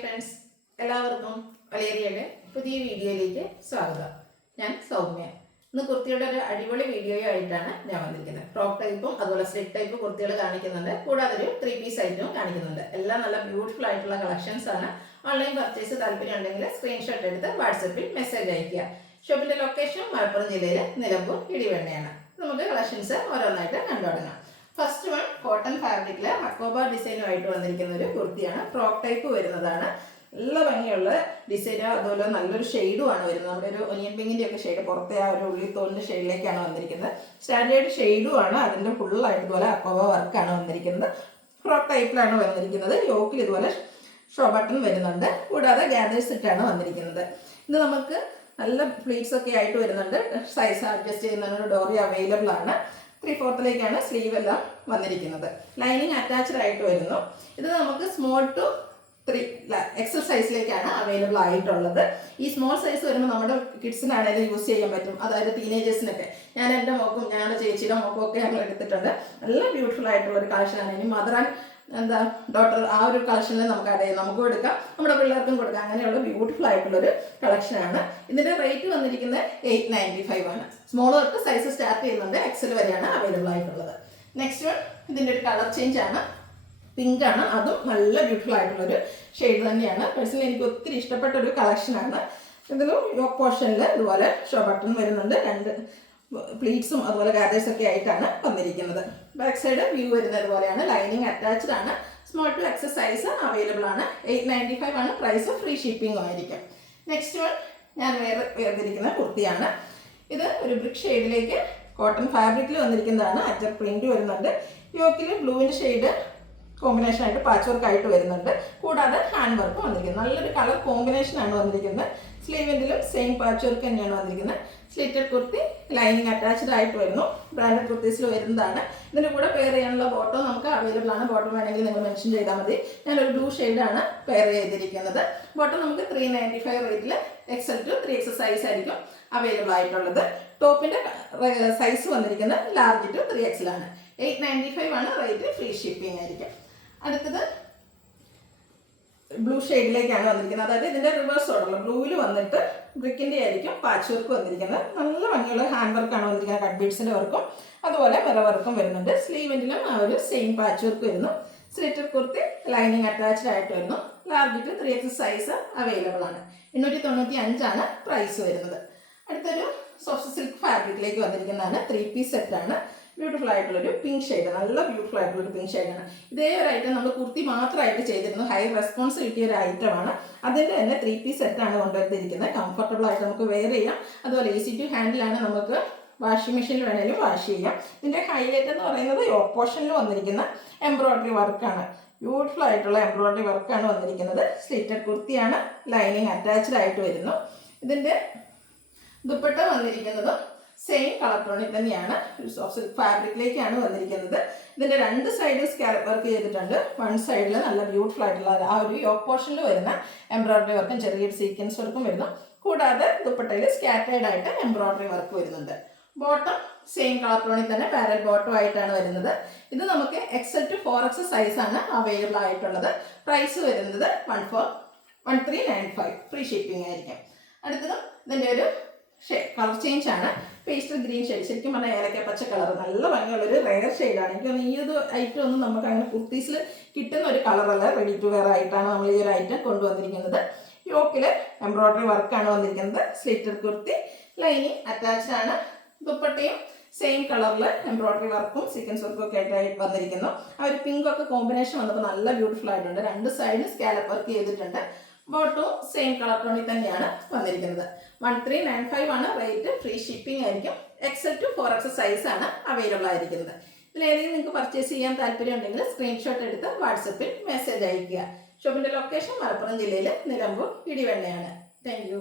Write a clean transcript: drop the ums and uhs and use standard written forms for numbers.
Friends, എല്ലാവർക്കും വലേറിയയുടെ പുതിയ വീഡിയോയിലേക്ക് സ്വാഗതം. ഞാൻ സൗമ്യ. ഇന്ന് കുർത്തിയുടെ ഒരു അടിപൊളി വീഡിയോ ആയിട്ടാണ് ഞാൻ വന്നിരിക്കുന്നത്. ഫ്രോക്ക് ടൈപ്പും അതുപോലെ സ്ലിറ്റ് ടൈപ്പ് കുർത്തികൾ കാണിക്കുന്നുണ്ട്. കൂടാതെ ഒരു 3 പീസ് ഐറ്റവും കാണിക്കുന്നുണ്ട്. എല്ലാം നല്ല ബ്യൂട്ടിഫുൾ ആയിട്ടുള്ള കളക്ഷൻസ് ആണ്. ഓൺലൈൻ പർച്ചേസ് താല്പര്യം ഉണ്ടെങ്കിൽ സ്ക്രീൻഷോട്ട് എടുത്ത് വാട്സപ്പിൽ മെസ്സേജ് അയയ്ക്കുക. ഷോപ്പിന്റെ ലൊക്കേഷൻ മലപ്പുറം ജില്ലയിലെ നിലമ്പൂർ ഇടിവണ്ണയാണ്. നമുക്ക് കളക്ഷൻസ് ഓരോന്നായിട്ട് കണ്ടുതുടങ്ങാം. ഫസ്റ്റ് വൺ കോട്ടൺ ഫാബ്രിക്കില് അക്കോബ ഡിസൈനുമായിട്ട് വന്നിരിക്കുന്ന ഒരു കുർത്തിയാണ്. ഫ്രോക്ക് ടൈപ്പ് വരുന്നതാണ്. നല്ല ഭംഗിയുള്ള ഡിസൈനോ അതുപോലെ നല്ലൊരു ഷെയ്ഡുമാണ് വരുന്നത്. നമ്മുടെ ഒരു ഒനിയൻ പിങ്കിൻ്റെ ഒക്കെ ഷെയ്ഡ്, പുറത്തെ ആ ഒരു ഉള്ളിത്തോലിൻ്റെ ഷെയ്ഡിലേക്കാണ് വന്നിരിക്കുന്നത്. സ്റ്റാൻഡേർഡ് ഷെയ്ഡുമാണ്. അതിൻ്റെ ഫുള്ളായിട്ട് ഇതുപോലെ അക്കോബ വർക്കാണ് വന്നിരിക്കുന്നത്. ഫ്രോക്ക് ടൈപ്പിലാണ് വന്നിരിക്കുന്നത്. യോക്കിൽ ഇതുപോലെ ഷോ ബട്ടൺ വരുന്നുണ്ട്. കൂടാതെ ഗാദേഴ്സ് ഇട്ടാണ് വന്നിരിക്കുന്നത്. ഇത് നമുക്ക് നല്ല ഫ്ലീറ്റ്സ് ഒക്കെ ആയിട്ട് വരുന്നുണ്ട്. സൈസ് അഡ്ജസ്റ്റ് ചെയ്യുന്നതിനൊരു ഡോറി അവൈലബിൾ ആണ്. 3/4 സ്ലീവ് എല്ലാം വന്നിരിക്കുന്നത്. ലൈനിങ് അറ്റാച്ച്ഡ് ആയിട്ട് വരുന്നു. ഇത് നമുക്ക് സ്മോൾ ടു 3 എക്സൽ സൈസിലേക്കാണ് അവൈലബിൾ ആയിട്ടുള്ളത്. ഈ സ്മോൾ സൈസ് വരുമ്പോൾ നമ്മുടെ കിഡ്സിനാണെങ്കിലും യൂസ് ചെയ്യാൻ പറ്റും. അതായത് ടീനേജേഴ്സിനൊക്കെ. ഞാൻ എൻ്റെ മോക്കും ഞങ്ങളുടെ ചേച്ചിയുടെ മോക്കും ഒക്കെ ഞങ്ങൾ എടുത്തിട്ടുണ്ട്. നല്ല ബ്യൂട്ടിഫുൾ ആയിട്ടുള്ള ഒരു കളക്ഷനാണ്. ഇനി മദർ ആൻഡ് ഡോട്ടർ ആ ഒരു കളക്ഷനിൽ നമുക്ക് ആഡ് ചെയ്യാം. നമുക്കും എടുക്കാം, നമ്മുടെ പിള്ളേർക്കും കൊടുക്കാം. അങ്ങനെയുള്ള ബ്യൂട്ടിഫുൾ ആയിട്ടുള്ളൊരു കളക്ഷനാണ്. ഇതിൻ്റെ റേറ്റ് വന്നിരിക്കുന്നത് 895 ആണ്. സ്മോൾ തൊട്ട് സൈസ് സ്റ്റാർട്ട് ചെയ്യുന്നുണ്ട്. എക്സൽ വരെയാണ് അവൈലബിൾ ആയിട്ടുള്ളത്. നെക്സ്റ്റ് വൺ ഇതിൻ്റെ ഒരു കളർ ചേഞ്ച് ആണ്. പിങ്ക് ആണ്. അതും നല്ല ബ്യൂട്ടിഫുൾ ആയിട്ടുള്ളൊരു ഷെയ്ഡ് തന്നെയാണ്. പേഴ്സണലി എനിക്ക് ഒത്തിരി ഇഷ്ടപ്പെട്ട ഒരു കളക്ഷനാണ്. ഇതിലും യോക്ക് പോർഷനിൽ ഇതുപോലെ ഷോ ബട്ടൺ വരുന്നുണ്ട്. 2 പ്ലീറ്റ്സും അതുപോലെ ഗാദേഴ്സ് ഒക്കെ ആയിട്ടാണ് വന്നിരിക്കുന്നത്. ബാക്ക് സൈഡ് വ്യൂ വരുന്നത് പോലെയാണ്. ലൈനിങ് അറ്റാച്ച്ഡ് ആണ്. Small to XL size available ആണ്. 895 ആണ് പ്രൈസ്. ഫ്രീ ഷിപ്പിംഗും ആയിരിക്കും. നെക്സ്റ്റ് വൺ ഞാൻ വേർതിരിക്കുന്ന കുർത്തിയാണ്. ഇത് ഒരു ബ്രിക്ക് ഷെയ്ഡിലേക്ക് കോട്ടൺ ഫാബ്രിക്കിൽ വന്നിരിക്കുന്നതാണ്. അറ്റർ പ്രിന്റ് വരുന്നുണ്ട്. യോക്കിൽ ബ്ലൂവിൻ്റെ ഷെയ്ഡ് കോമ്പിനേഷൻ ആയിട്ട് പാച്ച് വർക്ക് ആയിട്ട് വരുന്നുണ്ട്. കൂടാതെ ഹാൻഡ് വർക്ക് വന്നിരിക്കുന്നത്. നല്ലൊരു കളർ കോമ്പിനേഷൻ ആണ് വന്നിരിക്കുന്നത്. സ്ലീവിലും സെയിം പാച്ച് വർക്ക് തന്നെയാണ് വന്നിരിക്കുന്നത്. സ്ലിറ്റഡ് കുർത്തി ലൈനിങ് അറ്റാച്ച്ഡ് ആയിട്ട് വരുന്നു. ബ്രാൻഡഡ് കുർത്തീസിൽ വരുന്നതാണ്. ഇതിൻ്റെ കൂടെ പെയർ ചെയ്യാനുള്ള ബോട്ടം നമുക്ക് അവൈലബിൾ ആണ്. ബോട്ടം വേണമെങ്കിൽ നിങ്ങൾ മെൻഷൻ ചെയ്താൽ മതി. ഞാനൊരു ബ്ലൂ ഷെയ്ഡാണ് പെയർ ചെയ്തിരിക്കുന്നത്. ബോട്ടം നമുക്ക് 395 റേറ്റിൽ എക്സൽ ടു 3XL സൈസ് ആയിരിക്കും അവൈലബിൾ ആയിട്ടുള്ളത്. ടോപ്പിൻ്റെ സൈസ് വന്നിരിക്കുന്നത് ലാർജ് ടു 3XL ആണ്. 895 ആണ് റേറ്റ്. ഫ്രീ ഷിപ്പിംഗ് ആയിരിക്കും. അടുത്തത് ബ്ലൂ ഷെയ്ഡിലേക്കാണ് വന്നിരിക്കുന്നത്. അതായത് ഇതിൻ്റെ റിവേഴ്സ് ഓർഡറിൽ ബ്ലൂവിൽ വന്നിട്ട് ബ്രിക്കിൻ്റെ ആയിരിക്കും പാച്ച് വർക്ക് വന്നിരിക്കുന്നത്. നല്ല ഭംഗിയുള്ള ഹാൻഡ് വർക്കാണ് വന്നിരിക്കുന്നത്. കട്ട് ബീഡ്സിൻ്റെ വർക്കും അതുപോലെ മിറർ വർക്കും വരുന്നുണ്ട്. സ്ലീവിൻ്റിലും ആ ഒരു സെയിം പാച്ച് വർക്ക് വരുന്നു. സ്ലിറ്റഡ് കുർത്തി ലൈനിങ് അറ്റാച്ച്ഡ് ആയിട്ട് വരുന്നു. Large to 3XL size available ആണ്. 895 ആണ് പ്രൈസ് വരുന്നത്. അടുത്തൊരു സോഫ്റ്റ് സിൽക്ക് ഫാബ്രിക്കിലേക്ക് വന്നിരിക്കുന്നതാണ്. 3 പീസ് സെറ്റാണ്. ബ്യൂട്ടിഫുൾ ആയിട്ടുള്ളൊരു പിങ്ക് ഷെയ്ഡ്, നല്ല ബ്യൂട്ടിഫുൾ ആയിട്ടുള്ളൊരു പിങ്ക് ഷെയ്ഡാണ്. ഇതേ ഒരു ഐറ്റം നമ്മൾ കുർത്തി മാത്രമായിട്ട് ചെയ്തിരുന്നു. ഹൈ റെസ്പോൺസ് കിട്ടിയ ഒരു ഐറ്റമാണ്. അതിൻ്റെ തന്നെ 3 പീസ് സെറ്റാണ് കൊണ്ടുവന്നിരിക്കുന്നത്. കംഫർട്ടബിൾ ആയിട്ട് നമുക്ക് വെയർ ചെയ്യാം. അതുപോലെ ഈസി ടു ഹാൻഡിലാണ്. നമുക്ക് വാഷിംഗ് മെഷീനിൽ വേണമെങ്കിലും വാഷ് ചെയ്യാം. ഇതിൻ്റെ ഹൈലൈറ്റ് എന്ന് പറയുന്നത് യോക്ക് പോർഷനിൽ വന്നിരിക്കുന്ന എംബ്രോയ്ഡറി വർക്കാണ്. ബ്യൂട്ടിഫുൾ ആയിട്ടുള്ള എംബ്രോയ്ഡറി വർക്കാണ് വന്നിരിക്കുന്നത്. സ്ലിറ്റഡ് കുർത്തിയാണ്. ലൈനിങ് അറ്റാച്ച്ഡ് ആയിട്ട് വരുന്നു. ഇതിൻ്റെ ദുപ്പട്ട വന്നിരിക്കുന്നത് സെയിം കളർ ടോണിൽ തന്നെയാണ്. ഒരു സോഫ്റ്റ് സിൽക്ക് ഫാബ്രിക്കിലേക്കാണ് വന്നിരിക്കുന്നത്. ഇതിൻ്റെ 2 സൈഡ് സ്കാലപ്പ് വർക്ക് ചെയ്തിട്ടുണ്ട്. 1 സൈഡിൽ നല്ല ബ്യൂട്ടിഫുൾ ആയിട്ടുള്ള ആ ഒരു യോക്ക് പോർഷനിൽ വരുന്ന എംബ്രോയ്ഡറി വർക്കും ചെറിയൊരു സീക്വൻസ് വർക്കും വരുന്നു. കൂടാതെ ദുപ്പട്ടയിൽ സ്കാറ്റേർഡ് ആയിട്ട് എംബ്രോയ്ഡറി വർക്ക് വരുന്നുണ്ട്. ബോട്ടം സെയിം കളർ ടോണിൽ തന്നെ പാരൽ ബോട്ടം ആയിട്ടാണ് വരുന്നത്. ഇത് നമുക്ക് എക്സൽ ടു 4XL സൈസാണ് അവൈലബിൾ ആയിട്ടുള്ളത്. പ്രൈസ് വരുന്നത് 1395. ഫ്രീ ഷിപ്പിംഗ് ആയിരിക്കും. അടുത്തത് ഇതിൻ്റെ ഒരു കളർ ചേഞ്ച് ആണ്. പേസ്റ്റൽ ഗ്രീൻ ഷെയ്ഡ്, ശരിക്കും പറഞ്ഞാൽ ഏലക്ക പച്ച കളർ, നല്ല ഭംഗിയുള്ളൊരു റെയർ ഷെയ്ഡാണ്. എനിക്ക് തോന്നുന്നു ഈ ഒരു ഐറ്റം ഒന്നും നമുക്ക് അങ്ങനെ കുർത്തീസിൽ കിട്ടുന്ന ഒരു കളറല്ല. റെഡി ടു വെയർ ആയിട്ടാണ് നമ്മൾ ഈ ഒരു ഐറ്റം കൊണ്ടുവന്നിരിക്കുന്നത്. യോക്കിൽ എംബ്രോയ്ഡറി വർക്കാണ് വന്നിരിക്കുന്നത്. സ്ലിറ്റഡ് കുർത്തി ലൈനിങ് അറ്റാച്ച്ഡ് ആണ്. ദുപ്പട്ടയും സെയിം കളറിൽ എംബ്രോയ്ഡറി വർക്കും സീക്വൻസ് വർക്കും ഒക്കെ ആയിട്ട് വന്നിരിക്കുന്നു. ആ ഒരു പിങ്ക് ഒക്കെ കോമ്പിനേഷൻ വന്നപ്പോൾ നല്ല ബ്യൂട്ടിഫുൾ ആയിട്ടുണ്ട്. 2 സൈഡ് സ്കാലപ്പ് വർക്ക് ചെയ്തിട്ടുണ്ട്. ബോട്ടും സെയിം കളർ ടോണിൽ തന്നെയാണ് വന്നിരിക്കുന്നത്. 1395 ആണ് റേറ്റ്. ഫ്രീ ഷിപ്പിംഗ് ആയിരിക്കും. എക്സൽ ടു 4XL സൈസ് ആണ് അവൈലബിൾ ആയിരിക്കുന്നത്. ഇതിലേതെങ്കിലും നിങ്ങൾക്ക് പർച്ചേസ് ചെയ്യാൻ താല്പര്യം ഉണ്ടെങ്കിൽ സ്ക്രീൻഷോട്ട് എടുത്ത് വാട്സപ്പിൽ മെസ്സേജ് അയയ്ക്കുക. ഷോപ്പിൻ്റെ ലൊക്കേഷൻ മലപ്പുറം ജില്ലയിൽ നിലമ്പൂർ ഇടിവണ്ണയാണ്. Thank you.